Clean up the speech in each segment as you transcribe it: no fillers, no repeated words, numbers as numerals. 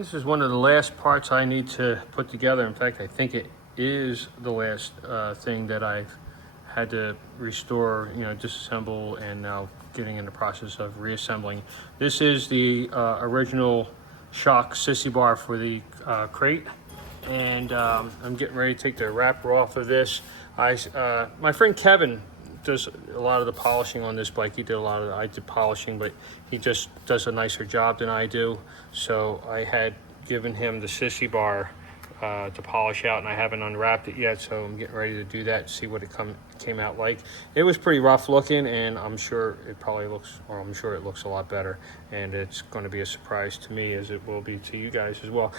This is one of the last parts I need to put together. In fact, I think it is the last thing that I've had to restore, disassemble, and now getting in the process of reassembling. This is the original shock sissy bar for the crate, and I'm getting ready to take the wrapper off of this. My friend Kevin does a lot of the polishing on this bike. He did a lot of I did polishing, but he just does a nicer job than I do. So I had given him the sissy bar to polish out, and I haven't unwrapped it yet, so I'm getting ready to do that to see what it came out like. It was pretty rough looking, and I'm sure it looks a lot better, and it's going to be a surprise to me as it will be to you guys as well.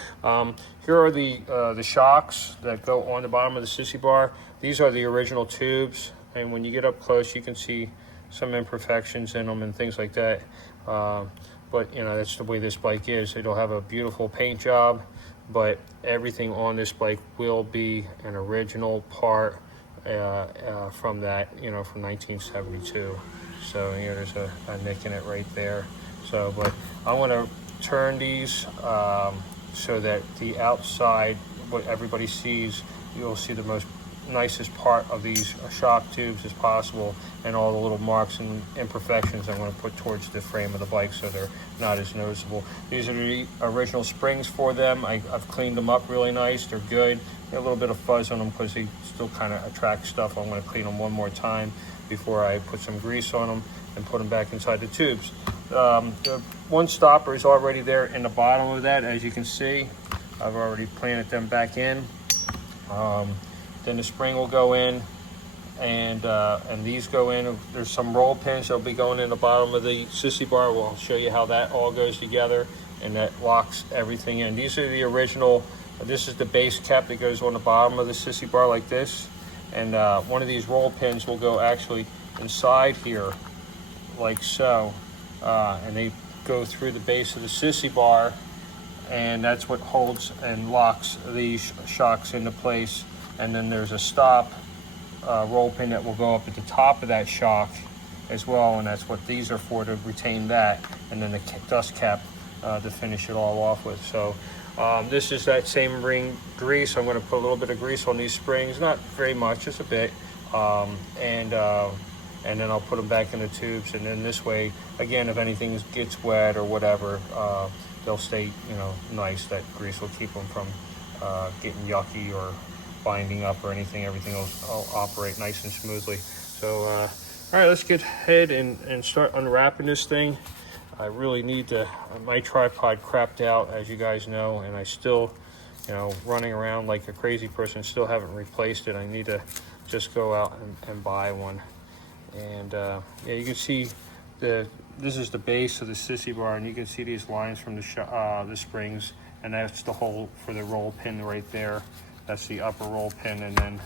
Here are the shocks that go on the bottom of the sissy bar. These are the original tubes, and when you get up close you can see some imperfections in them and things like that, but that's the way this bike is. It'll have a beautiful paint job, but everything on this bike will be an original part from that, from 1972. So there's a nick in it right there. So, but I want to turn these so that the outside, what everybody sees, you'll see the nicest part of these shock tubes as possible, and all the little marks and imperfections I'm going to put towards the frame of the bike so they're not as noticeable. These are the original springs for them. I've cleaned them up really nice. They're good. They're a little bit of fuzz on them because they still kind of attract stuff. I'm going to clean them one more time before I put some grease on them and put them back inside the tubes. The one stopper is already there in the bottom of that, as you can see. I've already planted them back in. Then the spring will go in, and these go in. There's some roll pins that'll be going in the bottom of the sissy bar. We'll show you how that all goes together, and that locks everything in. These are the original. This is the base cap that goes on the bottom of the sissy bar like this, and one of these roll pins will go actually inside here, like so, and they go through the base of the sissy bar, and that's what holds and locks these shocks into place. And then there's a stop roll pin that will go up at the top of that shock as well, and that's what these are for, to retain that, and then the dust cap to finish it all off with. So this is that same ring grease. I'm going to put a little bit of grease on these springs, not very much, just a bit, and then I'll put them back in the tubes, and then this way, again, if anything gets wet or whatever, they'll stay nice. That grease will keep them from getting yucky or binding up or anything. Everything will operate nice and smoothly. So all right, let's get ahead and start unwrapping this thing. I really need to, my tripod crapped out, as you guys know, and I still running around like a crazy person, still haven't replaced it. I need to just go out and buy one. And yeah, you can see this is the base of the sissy bar, and you can see these lines from the springs, and that's the hole for the roll pin right there. That's the upper roll pin, and then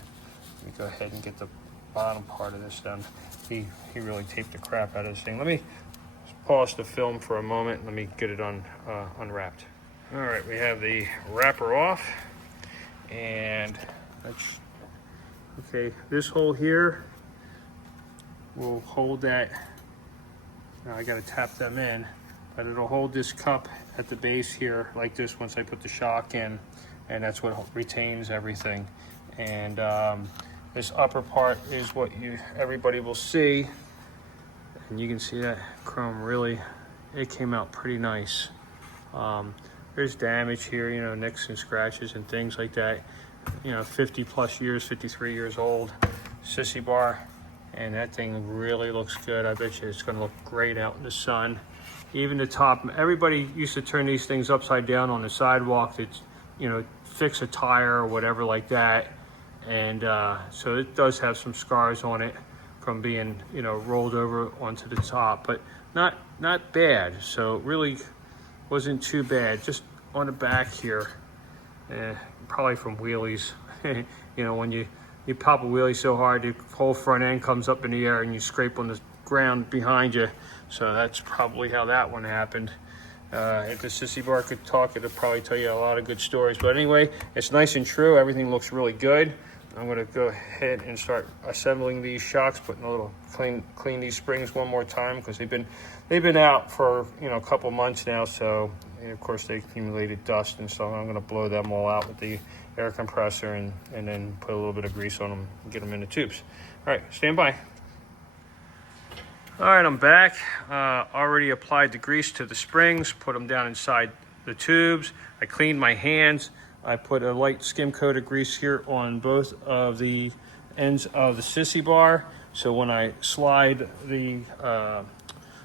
let me go ahead and get the bottom part of this done. He really taped the crap out of this thing. Let me pause the film for a moment. Let me get it unwrapped. All right, we have the wrapper off, and that's okay. This hole here will hold that. Now I got to tap them in, but it'll hold this cup at the base here like this once I put the shock in. And that's what retains everything. And this upper part is what everybody will see, and you can see that chrome really, it came out pretty nice. There's damage here, nicks and scratches and things like that. 50 plus years, 53 years old sissy bar, and that thing really looks good. I bet you it's going to look great out in the sun. Even the top, everybody used to turn these things upside down on the sidewalk to fix a tire or whatever like that, and so it does have some scars on it from being rolled over onto the top, but not bad. So it really wasn't too bad. Just on the back here, probably from wheelies. When you pop a wheelie so hard, the whole front end comes up in the air and you scrape on the ground behind you. So that's probably how that one happened. If the sissy bar could talk, it'd probably tell you a lot of good stories. But anyway, it's nice and true. Everything looks really good. I'm going to go ahead and start assembling these shocks, putting a little clean these springs one more time, because they've been out for a couple months now. So and of course they accumulated dust and stuff. I'm going to blow them all out with the air compressor and then put a little bit of grease on them and get them in the tubes. All right, stand by. All right, I'm back. Already applied the grease to the springs, put them down inside the tubes. I cleaned my hands. I put a light skim coat of grease here on both of the ends of the sissy bar. So when I slide the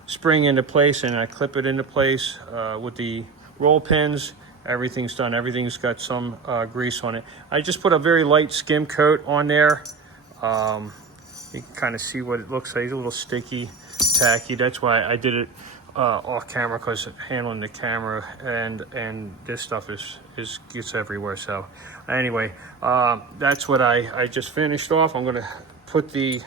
spring into place and I clip it into place with the roll pins, everything's done. Everything's got some grease on it. I just put a very light skim coat on there. You can kind of see what it looks like. It's a little sticky, tacky. That's why I did it off camera, because handling the camera and this stuff gets everywhere. So anyway, that's what I just finished off. I'm gonna put the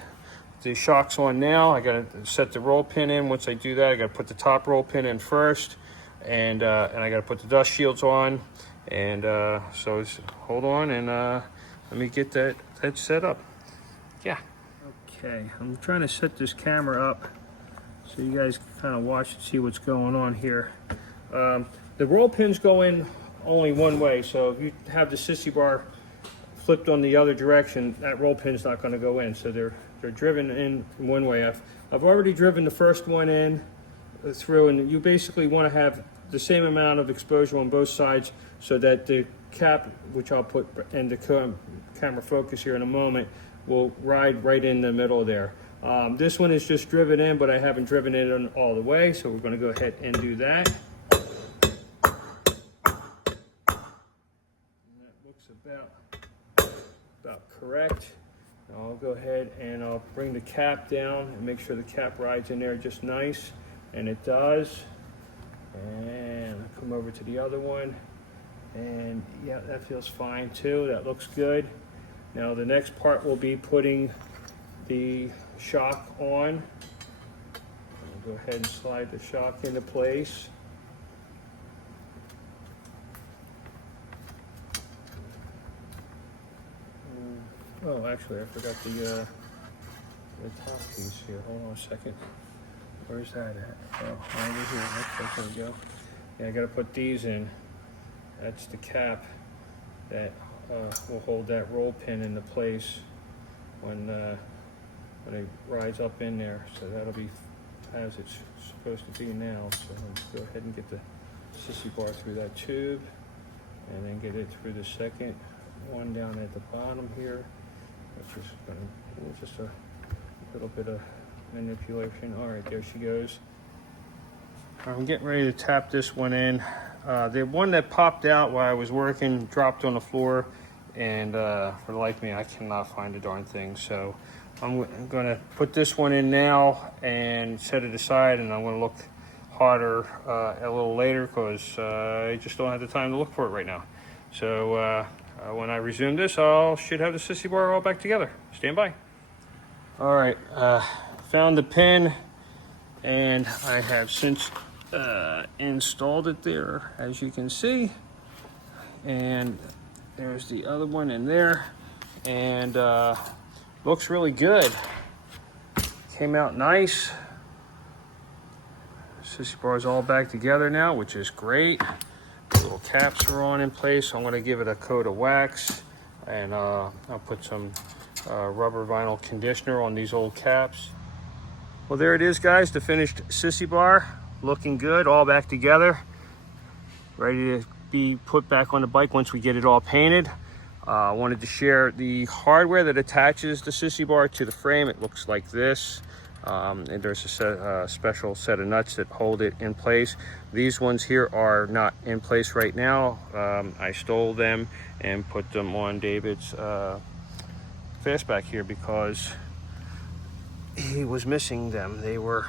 shocks on now. I gotta set the roll pin in. Once I do that, I gotta put the top roll pin in first, and I gotta put the dust shields on. And so hold on, and let me get that set up. Yeah. Okay, I'm trying to set this camera up so you guys can kind of watch and see what's going on here. The roll pins go in only one way, so if you have the sissy bar flipped on the other direction, that roll pin's not going to go in. So they're driven in one way. I've already driven the first one in through, and you basically want to have the same amount of exposure on both sides so that the cap, which I'll put in the camera focus here in a moment, will ride right in the middle there. This one is just driven in, but I haven't driven it in all the way, so we're going to go ahead and do that. And that looks about correct. Now I'll go ahead and I'll bring the cap down and make sure the cap rides in there just nice, and it does. And I'll come over to the other one, and yeah, that feels fine too. That looks good. Now the next part will be putting the shock on. I'll go ahead and slide the shock into place. Oh, actually, I forgot the top piece here. Hold on a second. Where's that at? Oh, over here. Okay, there we go. Yeah, I got to put these in. That's the cap that will hold that roll pin into place when it rides up in there. So that'll be as it's supposed to be now. So let's go ahead and get the sissy bar through that tube, and then get it through the second one down at the bottom here, which is going to just a little bit of manipulation. All right, there she goes. I'm getting ready to tap this one in. The one that popped out while I was working dropped on the floor, and for the life of me, I cannot find the darn thing. So I'm going to put this one in now and set it aside, and I'm going to look harder a little later, because I just don't have the time to look for it right now. So when I resume this, I should have the sissy bar all back together. Stand by. All right, found the pin, and I have since installed it there, as you can see. And there's the other one in there, and looks really good. Came out nice. Sissy bar is all back together now, which is great. The little caps are on in place. So I'm going to give it a coat of wax, and I'll put some rubber vinyl conditioner on these old caps. Well, there it is, guys, the finished sissy bar. Looking good, all back together, ready to be put back on the bike once we get it all painted. I wanted to share the hardware that attaches the sissy bar to the frame. It looks like this, and there's a special set of nuts that hold it in place. These ones here are not in place right now. I stole them and put them on David's fastback here because he was missing them. They were,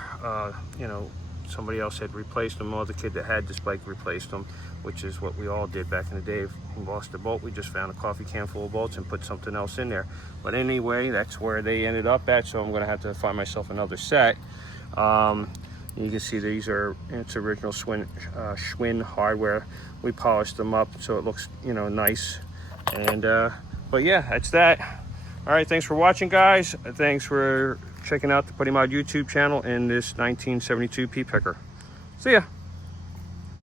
somebody else had replaced them, or the kid that had this bike replaced them, which is what we all did back in the day. If we lost a bolt, we just found a coffee can full of bolts and put something else in there. But anyway, that's where they ended up at, so I'm going to have to find myself another set. You can see these are, it's original Schwinn hardware. We polished them up so it looks, nice. And but yeah, that's that. All right, thanks for watching, guys. Thanks for checking out the Putty Mod YouTube channel and this 1972 Pea Picker. See ya.